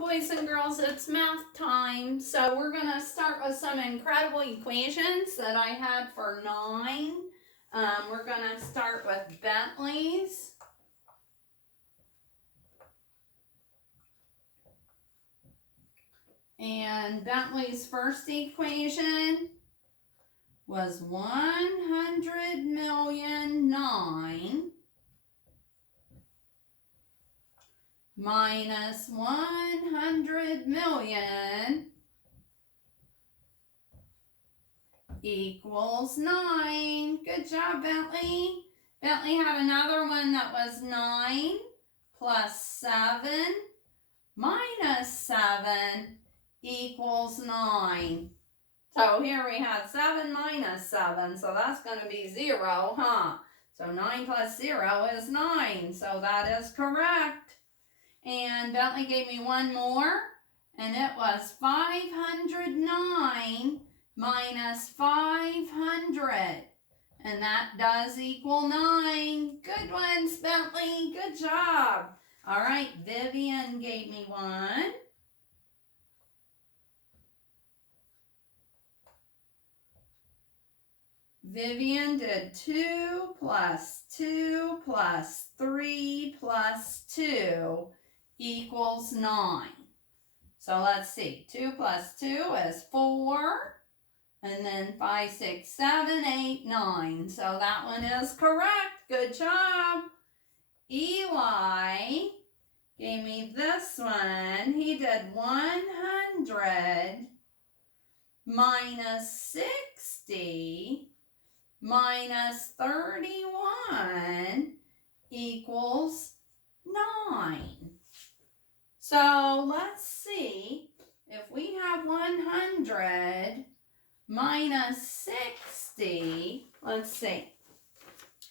boys and girls, it's math time. So we're going to start with some incredible equations that I had for 9. We're going to start with Bentley's. And Bentley's first equation was 100,000,009 minus 100,000,000 equals 9. Good job, Bentley. Bentley had another one that was 9 plus 7 minus 7 equals 9. So here we have 7 minus 7, so that's going to be 0, huh? So 9 plus 0 is 9, so that is correct. And Bentley gave me one more, and it was 509 minus 500. And that does equal 9. Good ones, Bentley. Good job. All right, Vivian gave me one. Vivian did 2 plus 2 plus 3 plus 2 equals 9. So let's see. 2 plus 2 is 4. And then 5, 6, 7, 8, 9. So that one is correct. Good job. Eli gave me this one. He did 100 minus 60 minus 31 equals 9. So let's see, if we have 100 minus 60, let's see,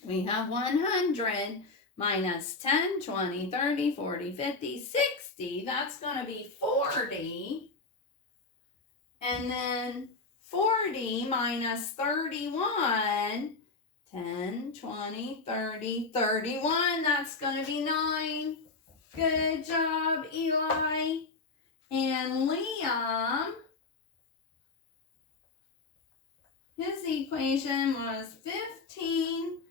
we have 100 minus 10, 20, 30, 40, 50, 60, that's going to be 40, and then 40 minus 31, 10, 20, 30, 31, that's going to be 9. Good job, Eli. And Liam, his equation was 15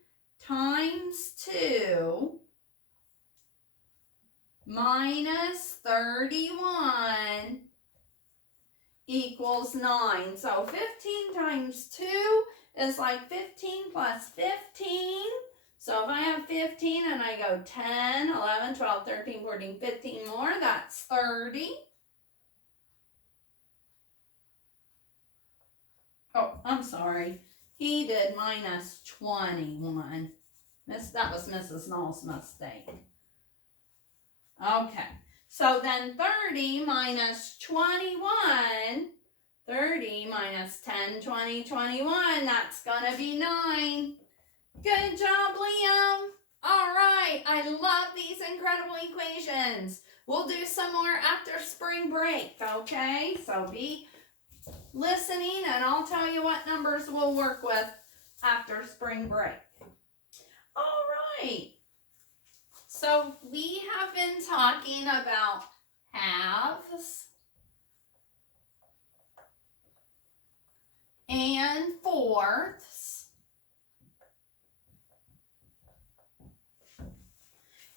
times 2 minus 31 equals 9. So 15 times 2 is like 15 plus 15. So if I have 15 and I go 10, 11, 12, 13, 14, 15 more, that's 30. Oh, I'm sorry. He did minus 21. That was Mrs. Knoll's mistake. Okay. So then 30 minus 21, 30 minus 10, 20, 21, that's going to be 9. Good job, Liam. All right. I love these incredible equations. We'll do some more after spring break, okay? So be listening, and I'll tell you what numbers we'll work with after spring break. All right. So we have been talking about halves and fourths.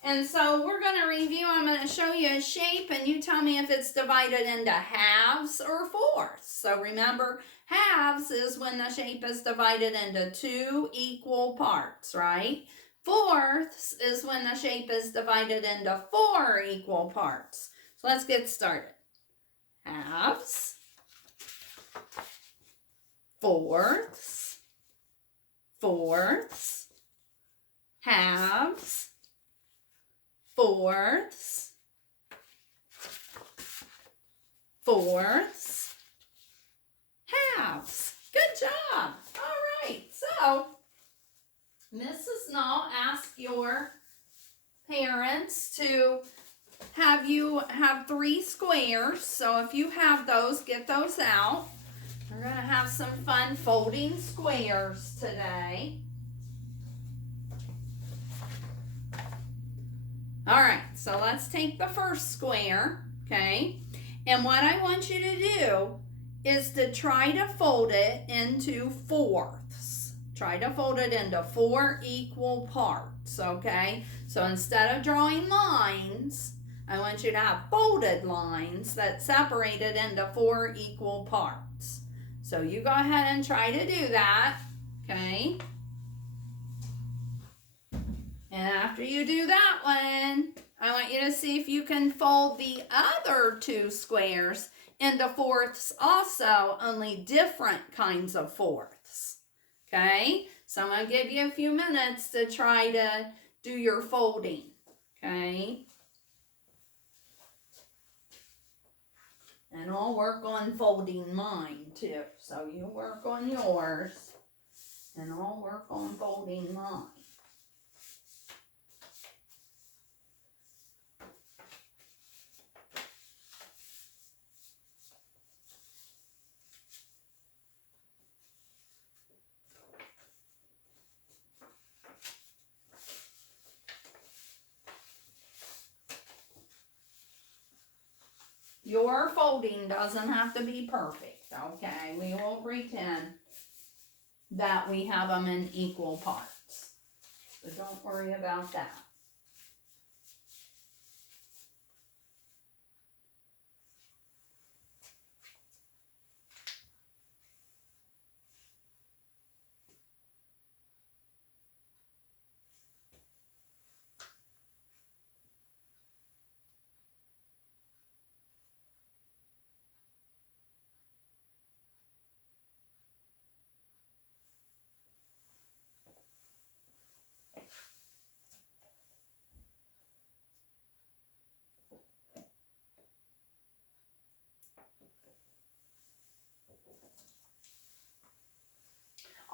And so we're going to review. I'm going to show you a shape, and you tell me if it's divided into halves or fourths. So remember, halves is when the shape is divided into 2 equal parts, right? Fourths is when the shape is divided into 4 equal parts. So let's get started. Halves, fourths, fourths, halves, fourths, fourths, halves. Good job. All right. So Mrs. Knoll asked your parents to have you have 3 squares. So if you have those, get those out. We're going to have some fun folding squares today. All right, so let's take the first square. okay? And what I want you to do is to try to fold it into fourths. Try to fold it into 4 equal parts, okay? So instead of drawing lines, I want you to have folded lines that separate it into 4 equal parts. So you go ahead and try to do that, okay? And after you do that one, I want you to see if you can fold the other 2 squares into fourths also, only different kinds of fourths. Okay? So I'm going to give you a few minutes to try to do your folding. Okay? And I'll work on folding mine too. So you work on yours, and I'll work on folding mine. Your folding doesn't have to be perfect, okay? We will pretend that we have them in equal parts. So don't worry about that.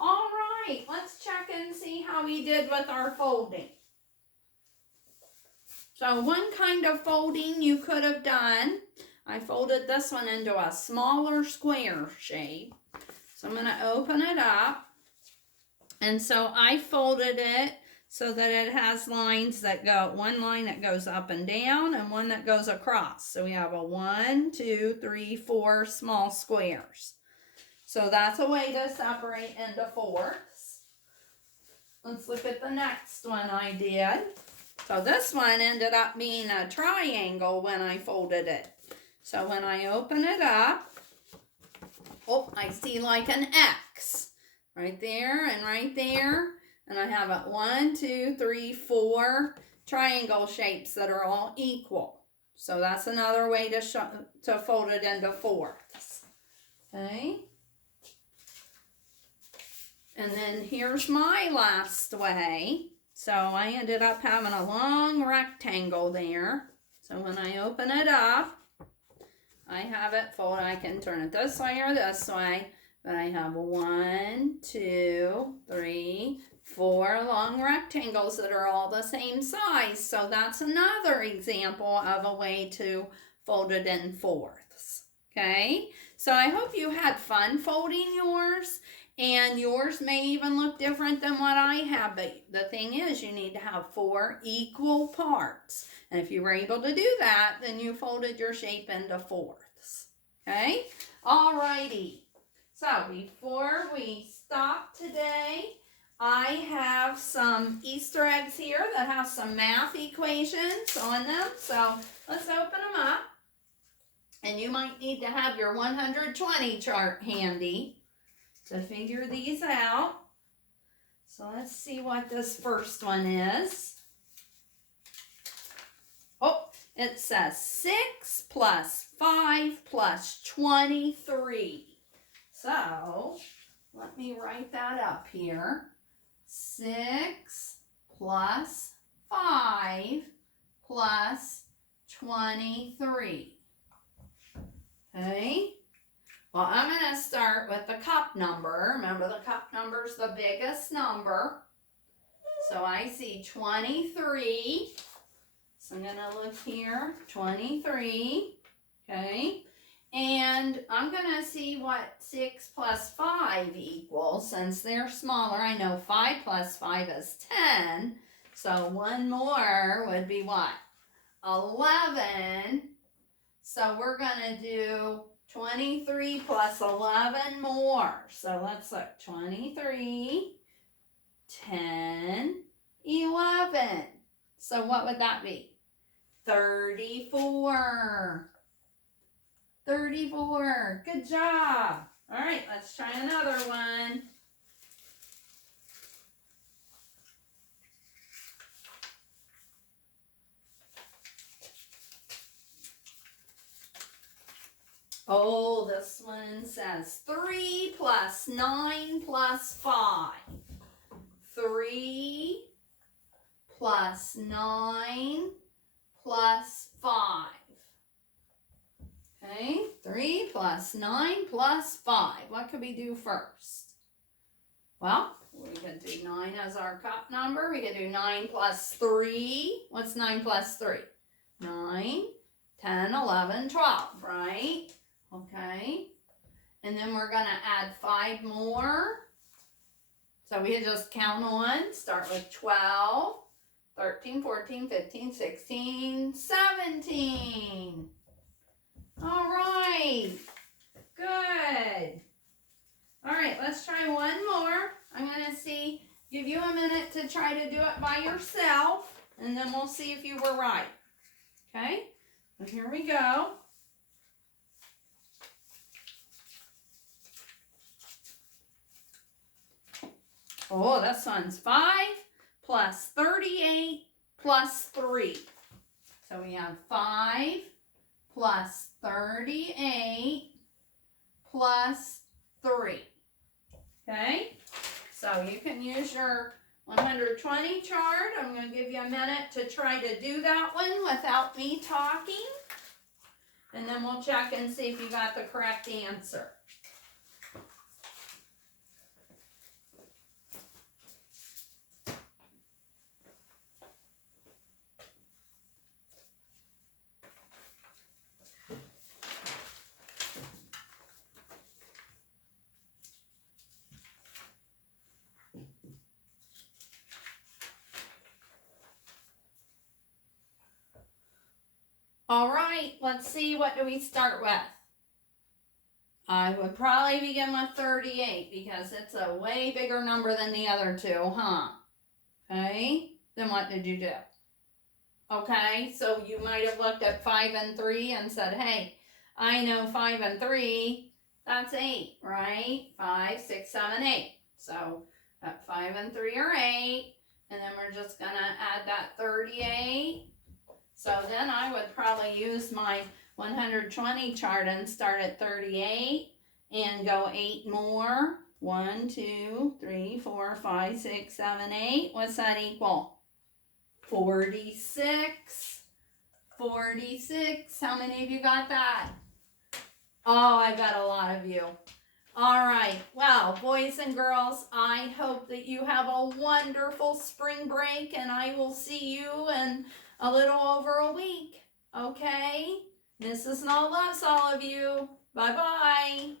All right, let's check and see how we did with our folding. So one kind of folding you could have done, I folded this one into a smaller square shape. So I'm going to open it up. And so I folded it so that it has lines that go, one line that goes up and down and one that goes across. So we have a 1, 2, 3, 4 small squares. So that's a way to separate into fourths. Let's look at the next one I did. So this one ended up being a triangle when I folded it. So when I open it up, oh, I see like an X right there and right there. And I have it 1, 2, 3, 4 triangle shapes that are all equal. So that's another way to fold it into fourths. Okay. And then here's my last way. So I ended up having a long rectangle there. So when I open it up, I have it folded. I can turn it this way or this way. But I have 1, 2, 3, 4 long rectangles that are all the same size. So that's another example of a way to fold it in fourths. Okay? So I hope you had fun folding yours. And yours may even look different than what I have, but the thing is you need to have 4 equal parts. And if you were able to do that, then you folded your shape into fourths. Okay? Alrighty. So before we stop today, I have some Easter eggs here that have some math equations on them. So let's open them up. And you might need to have your 120 chart handy to figure these out. So let's see what this first one is. Oh, it says 6 plus 5 plus 23. So let me write that up here. 6 plus 5 plus 23. Okay. Well, I'm going to start with the cup number. Remember, the cup number is the biggest number. So I see 23. So I'm going to look here, 23. Okay. And I'm going to see what 6 plus 5 equals. Since they're smaller, I know 5 plus 5 is 10. So one more would be what? 11. So we're going to do 23 plus 11 more. So let's look. 23, 10, 11. So what would that be? 34. 34. Good job. All right, let's try another one. Oh, this one says 3 plus 9 plus 5. 3 plus 9 plus 5. Okay, 3 plus 9 plus 5. What could we do first? Well, we could do 9 as our cup number. We could do 9 plus 3. What's 9 plus 3? 9, 10, 11, 12, right? Okay. And then we're going to add 5 more. So we just count on. Start with 12, 13, 14, 15, 16, 17. All right. Good. All right, let's try one more. I'm going to give you a minute to try to do it by yourself, and then we'll see if you were right. Okay? So here we go. Oh, this one's 5 plus 38 plus 3. So we have 5 plus 38 plus 3. Okay? So you can use your 120 chart. I'm going to give you a minute to try to do that one without me talking. And then we'll check and see if you got the correct answer. All right, let's see, what do we start with? I would probably begin with 38 because it's a way bigger number than the other two, huh? Okay, then what did you do? Okay, so you might have looked at 5 and 3 and said, hey, I know 5 and 3, that's 8, right? 5, 6, 7, 8. So that 5 and 3 are 8, and then we're just going to add that 38. So then I would probably use my 120 chart and start at 38 and go 8 more. 1, 2, 3, 4, 5, 6, 7, 8. What's that equal? 46. 46. How many of you got that? Oh, I bet a lot of you. All right. Well, boys and girls, I hope that you have a wonderful spring break, and I will see you in a little over a week. Okay? Mrs. Null loves all of you. Bye-bye.